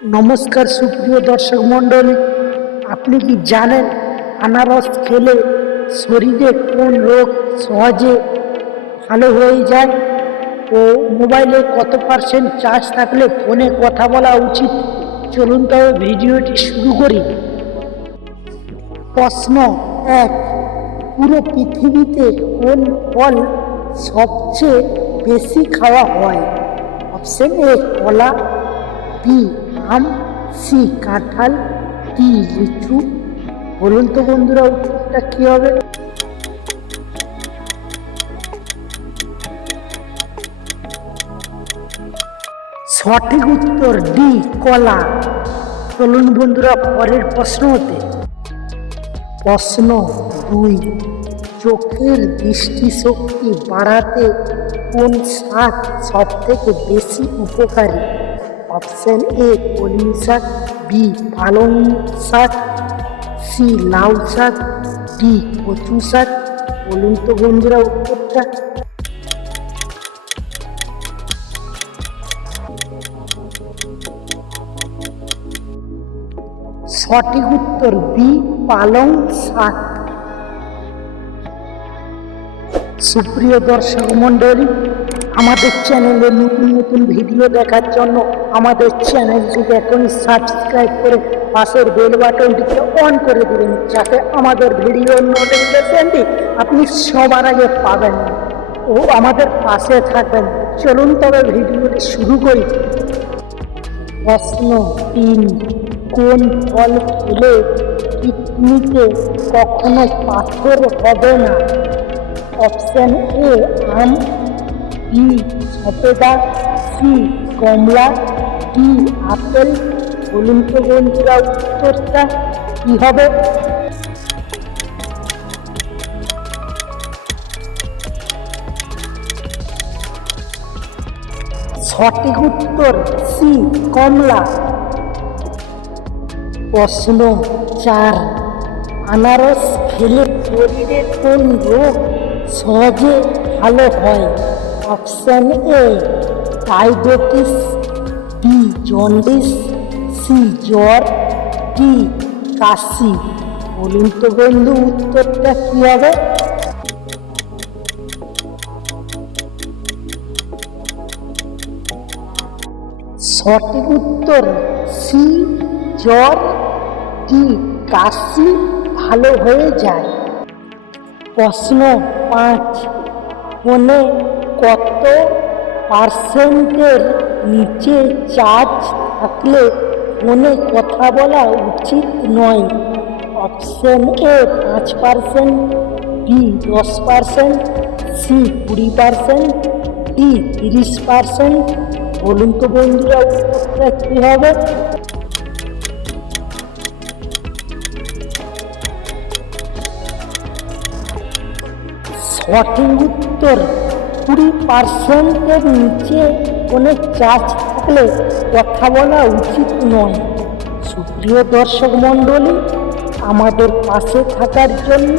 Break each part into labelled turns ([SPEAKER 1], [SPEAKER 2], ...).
[SPEAKER 1] নমস্কার সুপ্রিয় দর্শক মণ্ডলী, আপনি কি জানেন আনারস খেলে শরীরে কোন রোগ সহজে ভালো হয়ে যায়? ও মোবাইলে কত পার্সেন্ট চার্জ থাকলে ফোনে কথা বলা উচিত? চলুন তবে ভিডিওটি শুরু করি। প্রশ্ন এক, পুরো পৃথিবীতে কোন ফল সবচেয়ে বেশি খাওয়া হয়? অপশন এ, কলা, বি আম সি, কাঁঠাল ডি লিচু। বলুন তো বন্ধুরা উত্তরটা কি হবে? সঠিক উত্তর ডি, কলা। চলুন বন্ধুরা, পরের প্রশ্ন হতে। প্রশ্ন দুই, চোখের দৃষ্টিশক্তি বাড়াতে কোন শাক সব থেকে বেশি উপকারী? অপশন এ, কলমি শাক, বি, পালং শাক, সি, লাউ শাক, ডি, কচু শাক। বলুন তো বন্ধুরা উত্তরটা। সঠিক উত্তর বি, পালং শাক। সুপ্রিয় দর্শক মণ্ডলী, আমাদের চ্যানেলে নতুন নতুন ভিডিও দেখার জন্য আমাদের চ্যানেলটিকে এখনই সাবস্ক্রাইব করে পাশের বেল বাটনটিকে অন করে দেবেন, যাতে আমাদের ভিডিওর নোটিফিকেশনটি আপনি সবার আগে পাবেন। ও আমাদের পাশে থাকবেন। চলুন তবে ভিডিওটি শুরু করি। প্রশ্ন তিন, কোন ফল খেলে কিডনিতে কখনো পাথর হবে না? অপশন এ, আম, বি, সফেদা, সি, কমলা ডি আপেল বলুন তো বন্ধুরা উত্তরটা কি হবে? সঠিক উত্তর সি, কমলা। প্রশ্ন চার, আনারস খেলে শরীরে কোন রোগ সহজে ভালো হয়? অপশন এ, ডায়াবেটিস বি জন্ডিস, সি জ্বর, ডি কাশি। বলুন তো বন্ধু, উত্তরটা কি হবে? সঠিক উত্তর, সি জ্বর কি কাশি, ভালো হয়ে যায়। প্রশ্ন পাঁচ। ফোনে কত পার্সেন্টের নিচে চার্জ থাকলে ফোনে কথা বলা উচিত নয়। অপশন এ পাঁচ পার্সেন্ট, বি দশ পার্সেন্ট, সি কুড়ি পার্সেন্ট, ডি তিরিশ পার্সেন্ট। বলুন তো বন্ধুরা, উত্তরটা কী হবে? সঠিক উত্তর কুড়ি পার্সেন্টের নিচে কোনো চার্জ থাকলে কথা বলা উচিত নয়। সুপ্রিয় দর্শক মণ্ডলী, আমাদের পাশে থাকার জন্য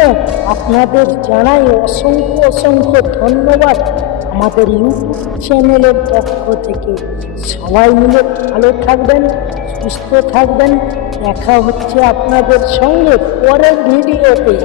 [SPEAKER 1] আপনাদের জানাই অসংখ্য অসংখ্য ধন্যবাদ। আমাদের ইউটিউব চ্যানেলের পক্ষ থেকে সবাই মিলে ভালো থাকবেন, সুস্থ থাকবেন। দেখা হচ্ছে আপনাদের সঙ্গে পরের ভিডিওতে।